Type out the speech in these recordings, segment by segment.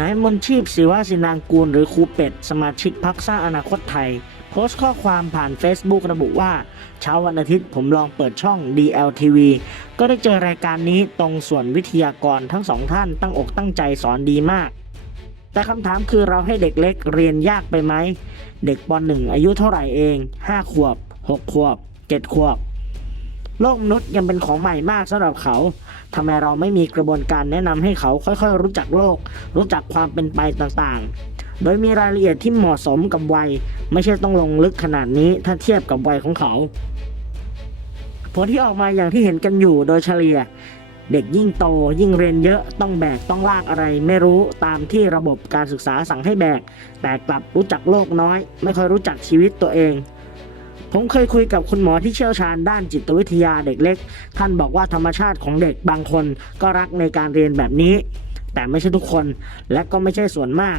นายมนชีพศิวสินางกูลหรือครูเป็ด สมาชิกพักสร้างอนาคตไทย โพสต์ข้อความผ่าน Facebook ระบุว่า เช้าวันอาทิตย์ผมลองเปิดช่อง DLTV ก็ได้เจอรายการนี้ตรงส่วนวิทยากรทั้งสองท่านตั้งอกตั้งใจสอนดีมาก แต่คำถามคือเราให้เด็กเล็กเรียนยากไปไหม เด็กปหนึ่งอายุเท่าไหร่เอง 5 ขวบ 6 ขวบ 7 ขวบ โลกมนุษย์ยังเป็นของใหม่มากสำหรับเขาทำไมเราไม่มีกระบวนการแนะนำให้เขาค่อยๆ รู้จักโลก รู้จักความเป็นไปต่างๆ โดยมีรายละเอียดที่เหมาะสมกับวัย ไม่ใช่ต้องลงลึกขนาดนี้ถ้าเทียบกับวัยของเขา ผลที่ออกมาอย่างที่เห็นกันอยู่โดยเฉลี่ย เด็กยิ่งโตยิ่งเรียนเยอะต้องแบกต้องลากอะไร ไม่รู้ตามที่ระบบการศึกษาสั่งให้แบก แต่กลับรู้จักโลกน้อย ไม่ค่อยรู้จักชีวิตตัวเอง ผมเคยคุยกับคุณหมอที่เชี่ยวชาญด้านจิตวิทยาเด็กเล็ก ท่านบอกว่าธรรมชาติของเด็กบางคนก็รักในการเรียนแบบนี้ แต่ไม่ใช่ทุกคนและก็ไม่ใช่ส่วนมาก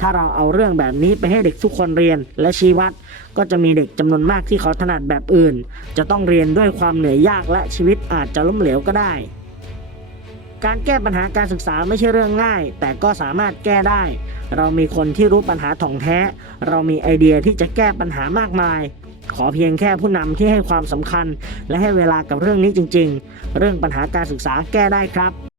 ถ้าเราเอาเรื่องแบบนี้ไปให้เด็กทุกคนเรียนและชี้วัด ก็จะมีเด็กจำนวนมากที่เขาถนัดแบบอื่น จะต้องเรียนด้วยความเหนื่อยยากและชีวิตอาจจะล้มเหลวก็ได้ การแก้ปัญหาการศึกษาไม่ใช่เรื่องง่าย แต่ก็สามารถแก้ได้ เรามีคนที่รู้ปัญหาถ่องแท้ เรามีไอเดียที่จะแก้ปัญหามากมาย ขอเพียงแค่ผู้นำที่ให้ความสำคัญ และให้เวลากับเรื่องนี้จริง ๆ เรื่องปัญหาการศึกษาแก้ได้ครับ